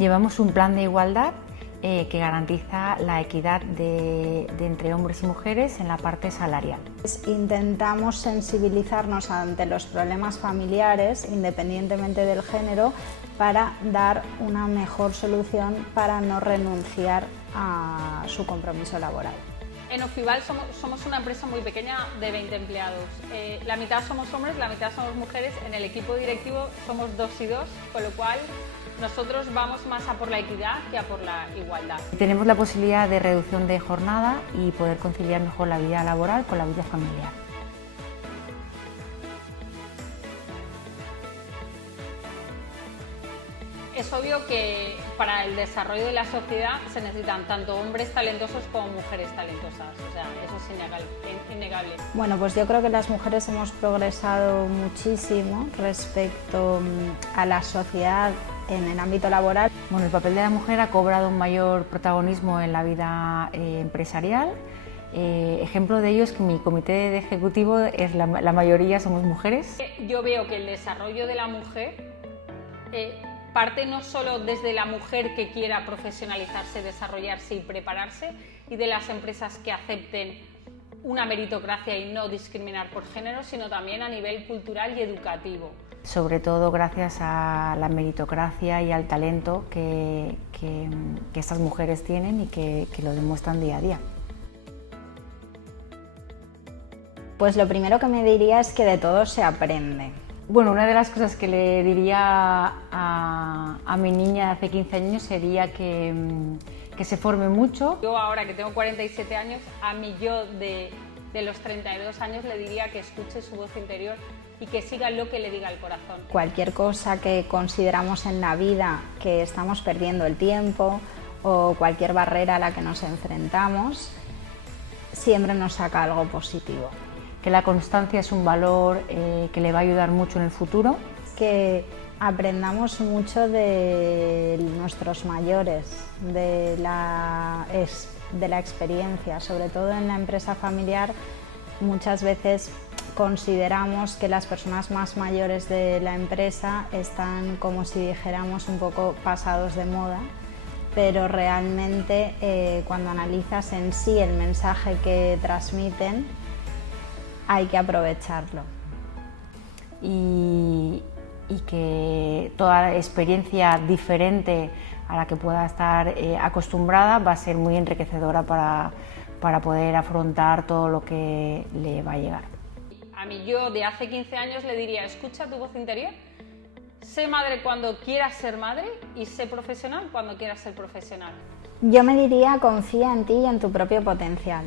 Llevamos un plan de igualdad que garantiza la equidad entre hombres y mujeres en la parte salarial. Intentamos sensibilizarnos ante los problemas familiares, independientemente del género, para dar una mejor solución para no renunciar a su compromiso laboral. En Ofival somos una empresa muy pequeña de 20 empleados. La mitad somos hombres, la mitad somos mujeres. En el equipo directivo somos 2 y 2, con lo cual nosotros vamos más a por la equidad que a por la igualdad. Tenemos la posibilidad de reducción de jornada y poder conciliar mejor la vida laboral con la vida familiar. Es obvio que para el desarrollo de la sociedad se necesitan tanto hombres talentosos como mujeres talentosas, o sea, eso es innegable. Bueno, pues yo creo que las mujeres hemos progresado muchísimo respecto a la sociedad en el ámbito laboral. Bueno, el papel de la mujer ha cobrado un mayor protagonismo en la vida empresarial. Ejemplo de ello es que mi comité de ejecutivo es la mayoría somos mujeres. Yo veo que el desarrollo de la mujer parte no solo desde la mujer que quiera profesionalizarse, desarrollarse y prepararse, y de las empresas que acepten una meritocracia y no discriminar por género, sino también a nivel cultural y educativo. Sobre todo gracias a la meritocracia y al talento que estas mujeres tienen y que lo demuestran día a día. Pues lo primero que me diría es que de todo se aprende. Bueno, una de las cosas que le diría a mi niña de hace 15 años sería que se forme mucho. Yo ahora que tengo 47 años, a mi yo de los 32 años le diría que escuche su voz interior y que siga lo que le diga el corazón. Cualquier cosa que consideramos en la vida que estamos perdiendo el tiempo o cualquier barrera a la que nos enfrentamos, siempre nos saca algo positivo. Que la constancia es un valor que le va a ayudar mucho en el futuro. Que aprendamos mucho de nuestros mayores, de la experiencia, sobre todo en la empresa familiar. Muchas veces consideramos que las personas más mayores de la empresa están, como si dijéramos, un poco pasados de moda, pero realmente cuando analizas en sí el mensaje que transmiten, hay que aprovecharlo. Y que toda experiencia diferente a la que pueda estar acostumbrada va a ser muy enriquecedora para poder afrontar todo lo que le va a llegar. A mí yo de hace 15 años le diría, escucha tu voz interior, sé madre cuando quieras ser madre y sé profesional cuando quieras ser profesional. Yo me diría, confía en ti y en tu propio potencial.